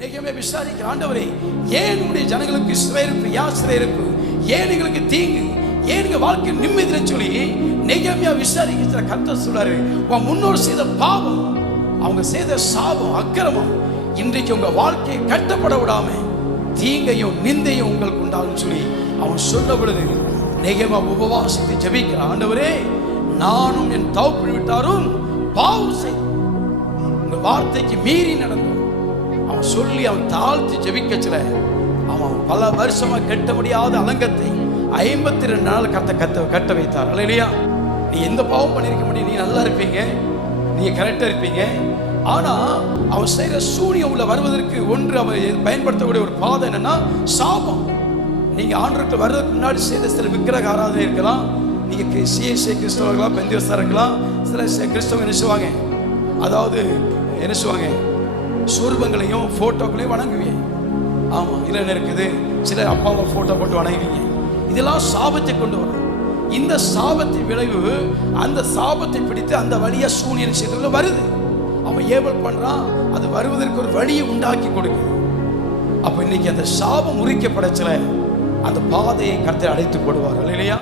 நெகேமியா விசாரிக்கிற, ஆண்டவரே ஏன் உடைய ஜனங்களுக்கு சிறையிருப்பு, சிறையிருப்பு, ஏன் எங்களுக்கு தீங்கு, ஏன் எங்க வாழ்க்கை நிம்மதின்னு சொல்லி நெகேமியா விசாரிக்கிற கர்த்தர் சொல்றாரு, உன் முன்னோர் செய்த பாவம், அவங்க செய்த சாபம், அக்கிரமம் இன்றைக்கு உங்க வாழ்க்கையை கட்டப்பட விடாம தீங்கையும் நிந்தையும் உங்களுக்கு உண்டாகும் சொல்லி அவன் சொன்ன பொழுது நெகேமியா உபவாசித்து ஜெபிக்கிறான். ஆண்டவரே நானும் என் தகப்பன் வீட்டாரும் பாவம் செய்தோம், உங்க வார்த்தைக்கு மீறி நடந்தோம். அவன் சொல்லி அவன் தாழ்த்தி ஜெபிக்கச்சல அவன் பல வருஷமா கட்ட முடியாத அலங்கத்தை 52 நாள் கட்ட வைத்தார். இல்லையா? நீ எந்த பாவம் பண்ணிருக்க முடியும், நீ நல்லா இருப்பீங்க, நீங்க கரெக்டா இருப்பீங்க. ஆனா அவன் செய்யற சூனியம் உள்ள வருவதற்கு ஒன்று அவன் பயன்படுத்தக்கூடிய ஒரு பாதை என்னன்னா சாபம். நீங்க ஆண்டவர்கிட்ட வர்றதுக்கு முன்னாடி செய்த சில விக்கிரக ஆராதனை இருக்கலாம், நீங்க சிஎஸ்ஐ கிறிஸ்தவர்களா, பெந்தேகோஸ்தா இருக்கலாம். சில கிறிஸ்தவங்க என்ன செய்வாங்க, அதாவது என்ன செய்வாங்க, சொரூபங்களையும் போட்டோக்களையும் வணங்குவீங்க. ஆமா, இல்லைன்னு இருக்குது. சில அப்பாவை போட்டோ போட்டு வணங்குவீங்க. இதெல்லாம் சாபத்தை கொண்டு வரும். இந்த சாபத்தின் விளைவு, அந்த சாபத்தை பிடித்து அந்த வழியா சூனியன் செய்தவங்க வருது. அவன் ஏவல் பண்றான், அது வருவதற்கு ஒரு வழியை உண்டாக்கி கொடுக்குது. அப்ப இன்னைக்கு அந்த சாபம் முறிக்கப்படச்சல அந்த பாதையை கர்த்தர் அடைத்து போடுவார்கள். இல்லையா?